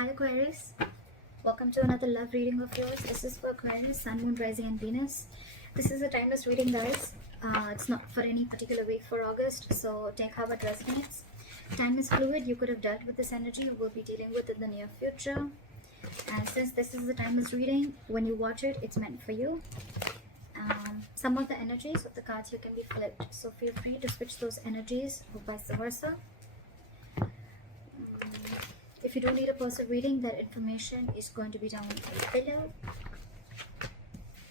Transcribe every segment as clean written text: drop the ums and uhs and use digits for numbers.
Hi Aquarius, welcome to another love reading of yours. This is for Aquarius, Sun, Moon, Rising and Venus. This is a timeless reading, guys. It's not for any particular week for August, so take how it resonates. Time is fluid. You could have dealt with this energy, you will be dealing with it in the near future. And since this is a timeless reading, when you watch it, it's meant for you. Some of the energies of the cards here can be flipped, so feel free to switch those energies or vice versa. If you don't need a personal reading, that information is going to be down below.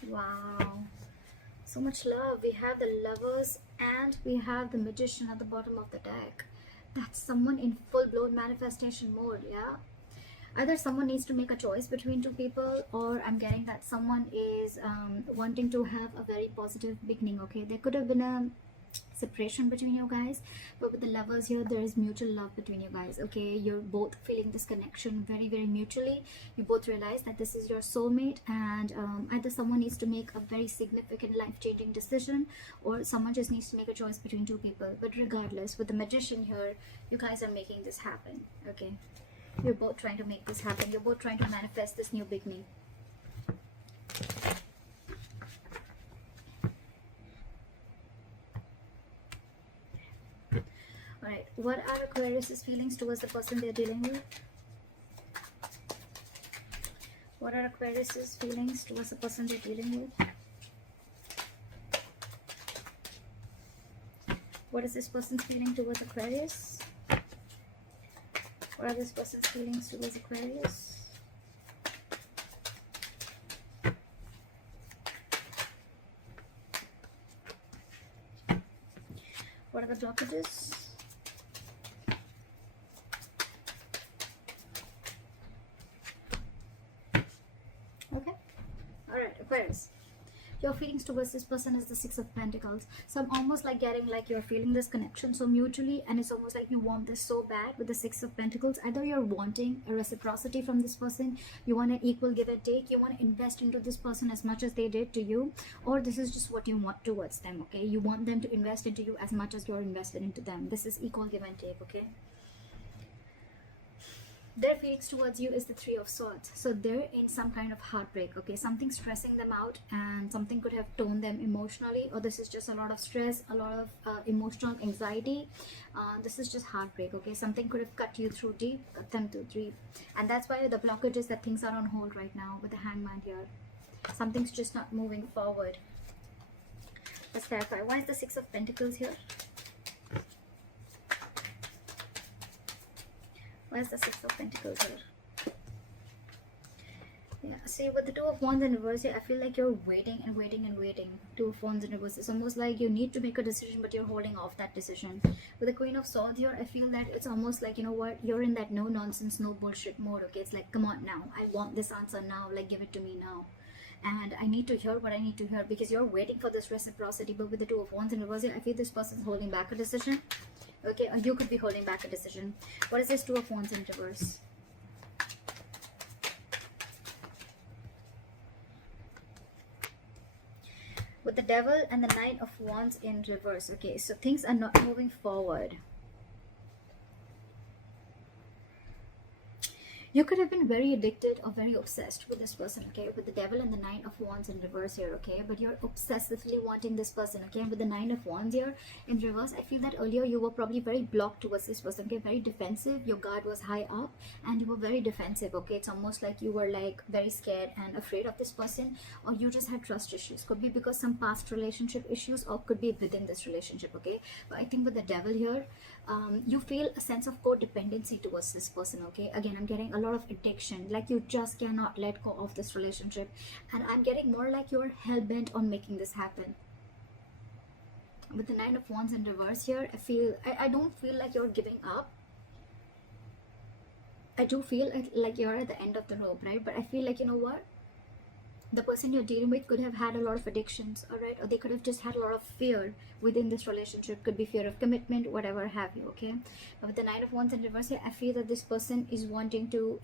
Wow, so much love. We have the Lovers and we have the Magician at the bottom of the deck. That's someone in full-blown manifestation mode, yeah? Either someone needs to make a choice between two people, or I'm getting that someone is wanting to have a very positive beginning, okay? There could have been a separation between you guys, but with the Lovers here, there is mutual love between you guys, okay? You're both feeling this connection very mutually. You both realize that this is your soulmate, and either someone needs to make a very significant life-changing decision, or someone just needs to make a choice between two people. But regardless, with the Magician here, you guys are making this happen, okay? You're both trying to make this happen. You're both trying to manifest this new beginning. Alright, what are Aquarius's feelings towards the person they're dealing with? What are Aquarius's feelings towards the person they're dealing with? What is this person's feeling towards Aquarius? What are this person's feelings towards Aquarius? What are the blockages? Okay. Alright, Aquarius. Your feelings towards this person is the Six of Pentacles. So I'm almost like getting like you're feeling this connection so mutually, and it's almost like you want this so bad with the Six of Pentacles. Either you're wanting a reciprocity from this person, you want an equal give and take, you want to invest into this person as much as they did to you, or this is just what you want towards them, okay? You want them to invest into you as much as you're invested into them. This is equal give and take, okay? Their feelings towards you is the Three of Swords. So they're in some kind of heartbreak, okay? Something stressing them out, and something could have torn them emotionally, or this is just a lot of stress, a lot of emotional anxiety. This is just heartbreak, okay? Something could have cut you through deep, cut them through deep, and that's why the blockage is that things are on hold right now with the Hangman here. Something's just not moving forward. Let's clarify. Why is the Six of Pentacles here? Why is the Six of Pentacles here? Yeah, see, with the Two of Wands in reverse here, I feel like you're waiting and waiting and waiting. Two of Wands in reverse. It's almost like you need to make a decision, but you're holding off that decision. With the Queen of Swords here, I feel that it's almost like, you know what, you're in that no nonsense, no bullshit mode, okay? It's like, come on now. I want this answer now. Like, give it to me now. And I need to hear what I need to hear, because you're waiting for this reciprocity. But with the Two of Wands in reverse here, I feel this person's holding back a decision. Okay, or you could be holding back a decision. What is this Two of Wands in reverse? With the Devil and the Knight of Wands in reverse. Okay, so things are not moving forward. You could have been very addicted or very obsessed with this person, okay? With the Devil and the Nine of Wands in reverse here, okay? But you're obsessively wanting this person, okay? And with the Nine of Wands here in reverse, I feel that earlier you were probably very blocked towards this person, okay? Very defensive. Your guard was high up and you were very defensive, okay? It's almost like you were like very scared and afraid of this person, or you just had trust issues. Could be because some past relationship issues, or could be within this relationship, okay? But I think with the Devil here, you feel a sense of codependency towards this person, okay? Again, I'm getting a lot of addiction, like you just cannot let go of this relationship, and I'm getting more like you're hell-bent on making this happen. With the Nine of Wands in reverse here, I don't feel like you're giving up. I do feel like you're at the end of the rope, right? But I feel like, you know what, the person you're dealing with could have had a lot of addictions, all right? Or they could have just had a lot of fear within this relationship. Could be fear of commitment, whatever have you, okay? But with the Nine of Wands in reverse here, I feel that this person is wanting to,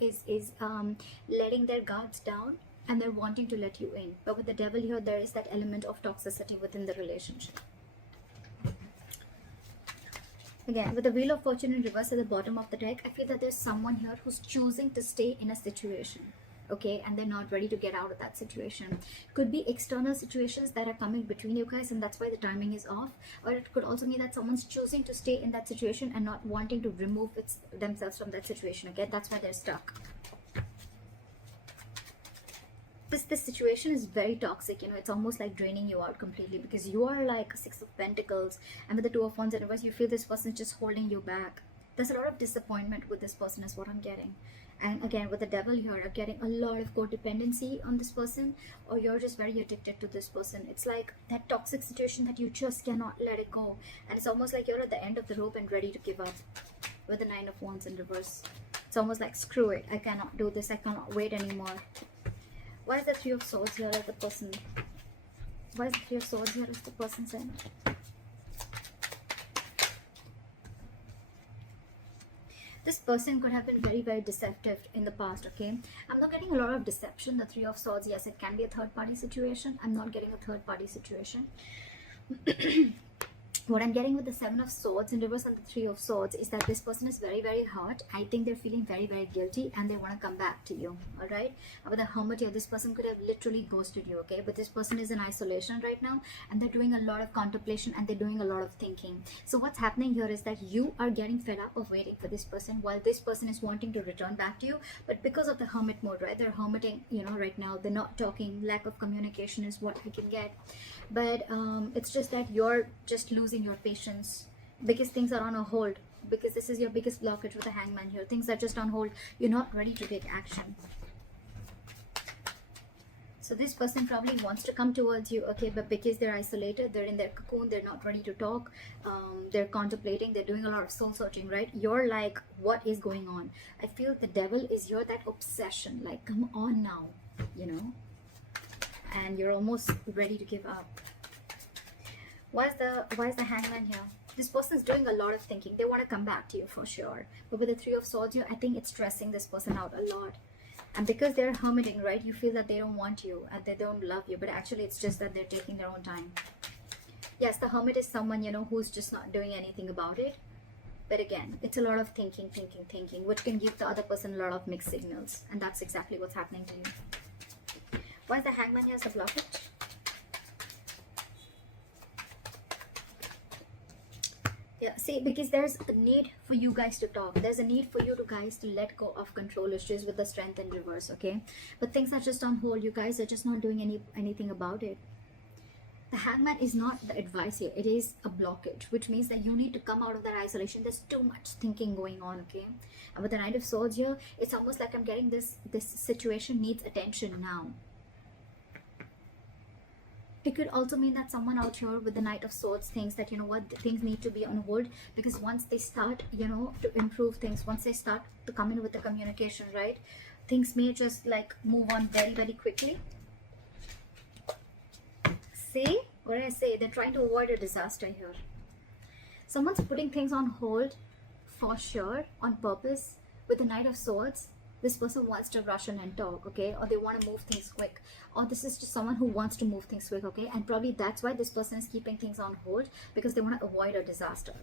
letting their guards down, and they're wanting to let you in. But with the Devil here, there is that element of toxicity within the relationship. Again, with the Wheel of Fortune in reverse at the bottom of the deck, I feel that there's someone here who's choosing to stay in a situation, okay, and they're not ready to get out of that situation. Could be external situations that are coming between you guys, and that's why the timing is off. Or it could also mean that someone's choosing to stay in that situation and not wanting to remove themselves from that situation, okay. That's why they're stuck. This situation is very toxic, you know. It's almost like draining you out completely, because you are like Six of Pentacles, and with the Two of Wands in reverse, you feel this person is just holding you back. There's a lot of disappointment with this person is what I'm getting. And again, with the Devil here, I'm getting a lot of codependency on this person, or you're just very addicted to this person. It's like that toxic situation that you just cannot let it go, and it's almost like you're at the end of the rope and ready to give up. With the Nine of Wands in reverse, it's almost like, screw it, I cannot do this, I cannot wait anymore. Why is the Three of Swords here as the person? Why is the Three of Swords here as the person saying? This person could have been very, very deceptive in the past, okay? I'm not getting a lot of deception. The Three of Swords, yes, it can be a third-party situation. I'm not getting a third-party situation. What I'm getting with the Seven of Swords in reverse and the Three of Swords is that this person is very, very hurt. I think they're feeling very, very guilty, and they want to come back to you, all right? With the Hermit here, this person could have literally ghosted you, okay? But this person is in isolation right now, and they're doing a lot of contemplation, and they're doing a lot of thinking. So what's happening here is that you are getting fed up of waiting for this person, while this person is wanting to return back to you. But because of the Hermit mode, right? They're hermiting, you know, right now. They're not talking. Lack of communication is what we can get. But it's just that you're just losing your patience because things are on a hold, because this is your biggest blockage with the Hangman here. Things are just on hold. You're not ready to take action. So this person probably wants to come towards you, okay, but because they're isolated, they're in their cocoon, they're not ready to talk, they're contemplating, they're doing a lot of soul searching, right? You're like, what is going on? I feel the Devil is here, that obsession, like, come on now, you know, and you're almost ready to give up. Why is the Hangman here? This person's doing a lot of thinking. They want to come back to you for sure. But with the Three of Swords here, I think it's stressing this person out a lot. And because they're hermiting, right, you feel that they don't want you and they don't love you. But actually, it's just that they're taking their own time. Yes, the Hermit is someone, you know, who's just not doing anything about it. But again, it's a lot of thinking, which can give the other person a lot of mixed signals. And that's exactly what's happening to you. Why is the Hangman here as a blockage? Yeah, see, because there's a need for you guys to talk. There's a need for you guys to let go of control issues with the Strength in reverse, okay? But things are just on hold. You guys are just not doing anything about it. The Hangman is not the advice here. It is a blockage, which means that you need to come out of that isolation. There's too much thinking going on, okay? And with the Knight of Swords here, it's almost like I'm getting this situation needs attention now. It could also mean that someone out here with the Knight of Swords thinks that, you know what, things need to be on hold, because once they start, you know, to improve things, once they start to come in with the communication, right, things may just like move on very, very quickly. See what I say? They're trying to avoid a disaster here. Someone's putting things on hold for sure, on purpose. With the Knight of Swords, this person wants to rush in and talk, okay, or they want to move things quick, or this is just someone who wants to move things quick, okay, and probably that's why this person is keeping things on hold, because they want to avoid a disaster.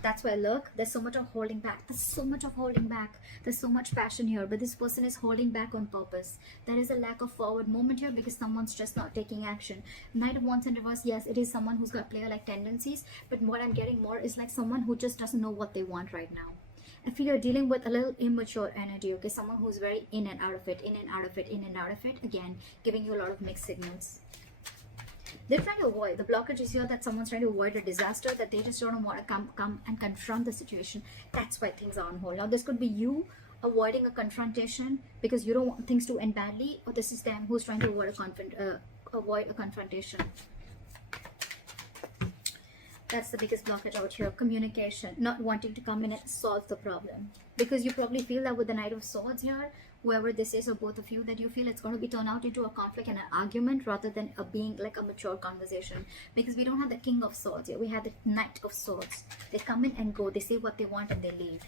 That's why, look, there's so much of holding back. There's so much of holding back. There's so much passion here, but this person is holding back on purpose. There is a lack of forward movement here because someone's just not taking action. Knight of Wands in reverse, yes, it is someone who's got player-like tendencies, but what I'm getting more is like someone who just doesn't know what they want right now. I feel you're dealing with a little immature energy, okay? Someone who's very in and out of it, in and out of it, in and out of it. Again, giving you a lot of mixed signals. They're trying to avoid. The blockage is here that someone's trying to avoid a disaster, that they just don't want to come and confront the situation. That's why things are on hold. Now, this could be you avoiding a confrontation because you don't want things to end badly, or this is them who's trying to avoid a confrontation. That's the biggest blockage out here. Communication, not wanting to come in and solve the problem. Because you probably feel that with the Knight of Swords here, whoever this is or both of you, that you feel it's going to be turned out into a conflict and an argument rather than being like a mature conversation. Because we don't have the King of Swords here. We have the Knight of Swords. They come in and go. They say what they want and they leave.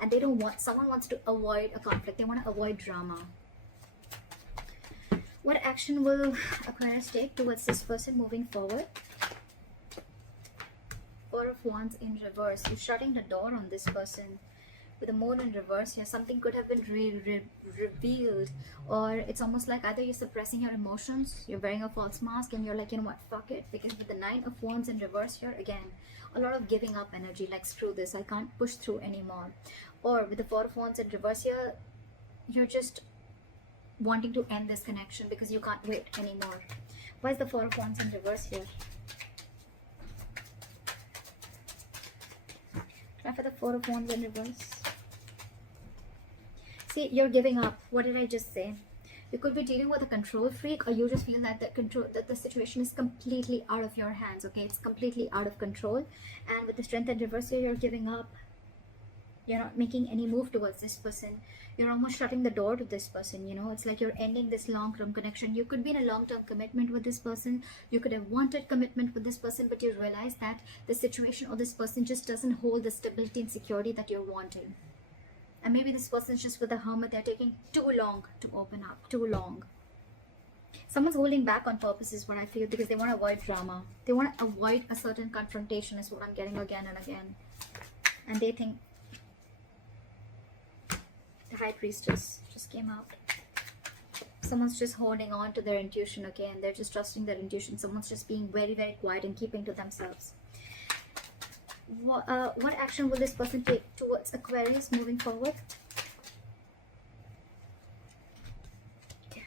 And they don't want, someone wants to avoid a conflict. They want to avoid drama. What action will Aquarius take towards this person moving forward? Four of Wands in reverse, you're shutting the door on this person. With the Moon in reverse here, something could have been revealed, or it's almost like either you're suppressing your emotions, you're wearing a false mask, and you're like, you know what, fuck it. Because with the Nine of Wands in reverse here, again, a lot of giving up energy, like screw this, I can't push through anymore. Or with the Four of Wands in reverse here, you're just wanting to end this connection because you can't wait anymore. Why is the Four of Wands in reverse here? Try for the Four of Wands in reverse. See, you're giving up. What did I just say? You could be dealing with a control freak, or you just feel that the situation is completely out of your hands. Okay, it's completely out of control. And with the Strength in reverse here, you're giving up. You're not making any move towards this person. You're almost shutting the door to this person, you know. It's like you're ending this long-term connection. You could be in a long-term commitment with this person. You could have wanted commitment with this person, but you realize that the situation or this person just doesn't hold the stability and security that you're wanting. And maybe this person's just with the Hermit. They're taking too long to open up. Too long. Someone's holding back on purpose is what I feel, because they want to avoid drama. They want to avoid a certain confrontation is what I'm getting again and again. And they think... The High Priestess just came out. Someone's just holding on to their intuition, okay? And they're just trusting their intuition. Someone's just being very, very quiet and keeping to themselves. What action will this person take towards Aquarius moving forward? Okay.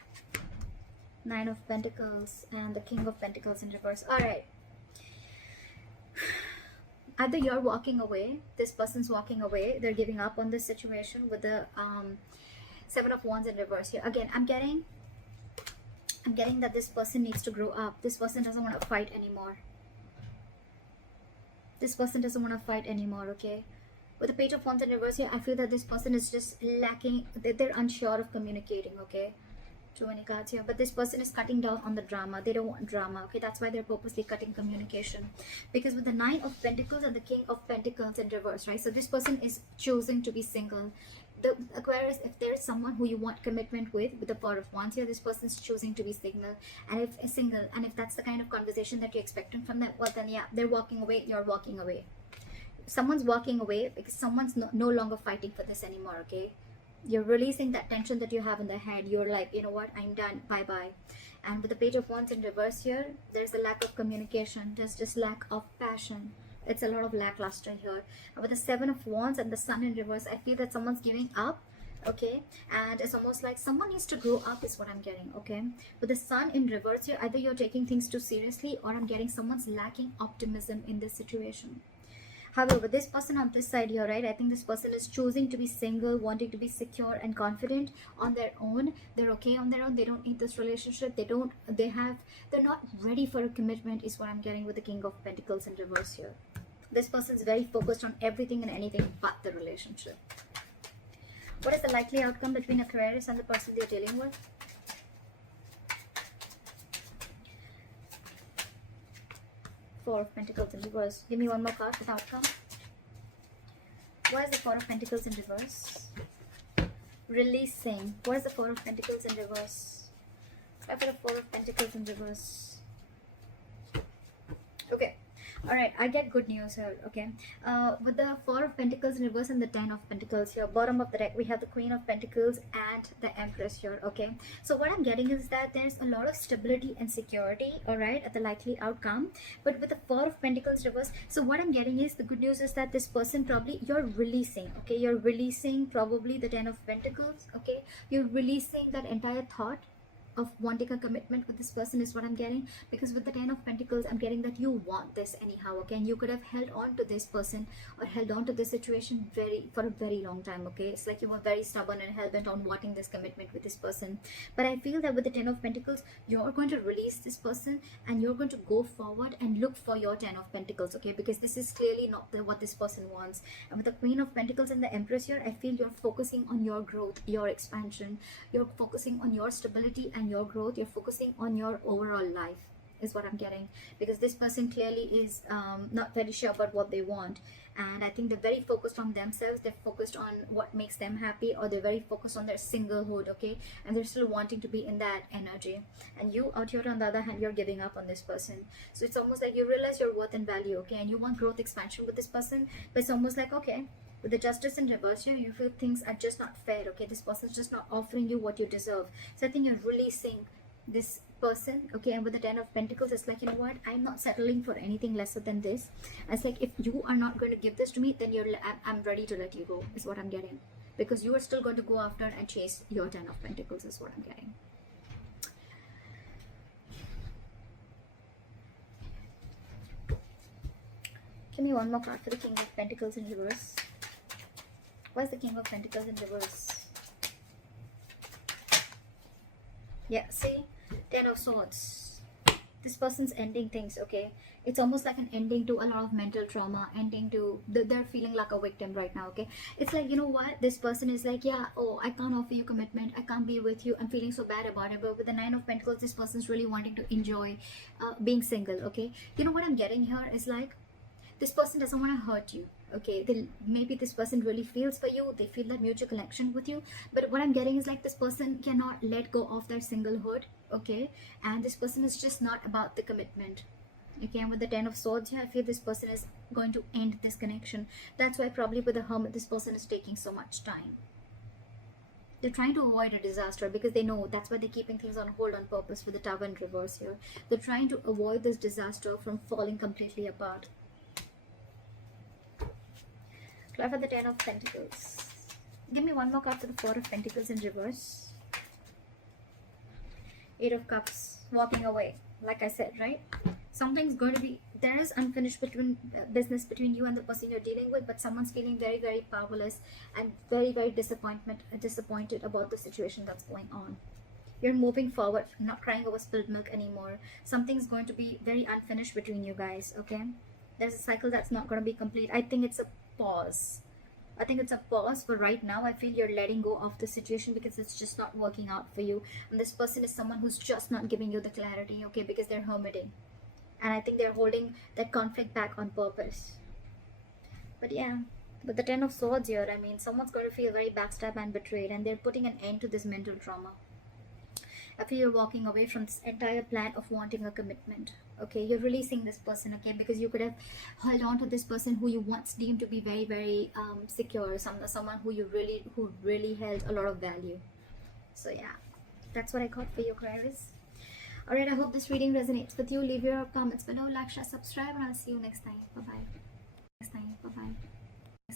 Nine of Pentacles and the King of Pentacles in reverse. Alright. Either you're walking away, this person's walking away, they're giving up on this situation with the Seven of Wands in reverse here. Again, I'm getting that this person needs to grow up. This person doesn't want to fight anymore. This person doesn't want to fight anymore, okay? With the Page of Wands in reverse here, I feel that this person is just lacking, they're unsure of communicating, okay? Too many cards here. But this person is cutting down on the drama. They don't want drama, okay? That's why they're purposely cutting communication. Because with the Nine of Pentacles and the King of Pentacles in reverse, right? So this person is choosing to be single. The Aquarius, if there's someone who you want commitment with the Four of Wands here, this person's choosing to be single. And if that's the kind of conversation that you're expecting from that, well then yeah, they're walking away, you're walking away. Someone's walking away because someone's no longer fighting for this anymore, okay? You're releasing that tension that you have in the head. You're like, you know what, I'm done, bye bye. And with the Page of Wands in reverse here, there's a lack of communication. There's just lack of passion. It's a lot of lackluster here. And with the Seven of Wands and the Sun in reverse, I feel that someone's giving up, okay? And it's almost like someone needs to grow up is what I'm getting, okay? With the Sun in reverse here, either you're taking things too seriously, or I'm getting someone's lacking optimism in this situation. However, this person on this side here, right, I think this person is choosing to be single, wanting to be secure and confident on their own. They're okay on their own. They don't need this relationship. They're not ready for a commitment is what I'm getting with the King of Pentacles in reverse here. This person is very focused on everything and anything but the relationship. What is the likely outcome between Aquarius and the person they're dealing with? Four of Pentacles in reverse. Give me one more card for the outcome. Why is the Four of Pentacles in reverse? Releasing. What is the Four of Pentacles in reverse? Try for the Four of Pentacles in reverse. Okay. Alright, I get good news here, okay? With the Four of Pentacles in reverse and the Ten of Pentacles here, bottom of the deck, we have the Queen of Pentacles and the Empress here, okay? So what I'm getting is that there's a lot of stability and security, alright, at the likely outcome. But with the Four of Pentacles reverse, so what I'm getting is, the good news is that this person probably, you're releasing, okay? You're releasing probably the Ten of Pentacles, okay? You're releasing that entire thought of wanting a commitment with this person is what I'm getting. Because with the Ten of Pentacles, I'm getting that you want this anyhow, okay? And you could have held on to this person or held on to this situation for a very long time, okay? It's like you were very stubborn and hell-bent on wanting this commitment with this person. But I feel that with the Ten of Pentacles, you're going to release this person and you're going to go forward and look for your Ten of Pentacles, okay? Because this is clearly not what this person wants. And with the Queen of Pentacles and the Empress here, I feel you're focusing on your growth, your expansion. You're focusing on your stability and your growth. You're focusing on your overall life, is what I'm getting, because this person clearly is not very sure about what they want, and I think they're very focused on themselves. They're focused on what makes them happy, or they're very focused on their singlehood, okay, and they're still wanting to be in that energy. And you out here on the other hand, you're giving up on this person. So it's almost like you realize your worth and value, okay, and you want growth, expansion with this person, but it's almost like, okay, with the justice in reverse here, you feel things are just not fair, okay, this person's just not offering you what you deserve. So I think you're releasing this person, okay. And with the 10 of Pentacles, it's like, you know what, I'm not settling for anything lesser than this. It's like, if you are not going to give this to me, then I'm ready to let you go, is what I'm getting, because you are still going to go after and chase your 10 of Pentacles, is what I'm getting. Give me one more card for the King of Pentacles in reverse. Why is the King of Pentacles in reverse? Yeah, see, 10 of Swords. This person's ending things, okay. It's almost like an ending to a lot of mental trauma, ending to they're feeling like a victim right now, okay. It's like, you know what, this person is like, yeah, oh, I can't offer you commitment, I can't be with you, I'm feeling so bad about it. But with the 9 of Pentacles, this person's really wanting to enjoy being single, okay. You know what I'm getting here is like, this person doesn't want to hurt you, okay. Maybe this person really feels for you, they feel that mutual connection with you, but what I'm getting is like, this person cannot let go of their singlehood, okay, and this person is just not about the commitment, okay. And with the 10 of Swords here, I feel this person is going to end this connection. That's why probably with the Hermit, this person is taking so much time. They're trying to avoid a disaster, because they know that's why they're keeping things on hold on purpose with the Tower in reverse here. They're trying to avoid this disaster from falling completely apart. For the 10 of Pentacles. Give me one more card for the 4 of Pentacles in reverse. 8 of Cups. Walking away. Like I said, right? Something's going to be... There is unfinished business between you and the person you're dealing with, but someone's feeling very, very powerless and very, very disappointed about the situation that's going on. You're moving forward, not crying over spilled milk anymore. Something's going to be very unfinished between you guys, okay? There's a cycle that's not going to be complete. I think it's a pause. I think it's a pause for right now. I feel you're letting go of the situation because it's just not working out for you. And this person is someone who's just not giving you the clarity, okay, because they're hermiting. And I think they're holding that conflict back on purpose. But yeah, with the 10 of Swords here, I mean, someone's going to feel very backstabbed and betrayed, and they're putting an end to this mental trauma. I feel you're walking away from this entire plan of wanting a commitment, okay. You're releasing this person, okay, because you could have held on to this person who you once deemed to be very, very secure, someone who really held a lot of value. So yeah, that's what I got for you, Aquarius. Alright, I hope this reading resonates with you. Leave your comments below, like, share, subscribe, and I'll see you next time. Bye bye.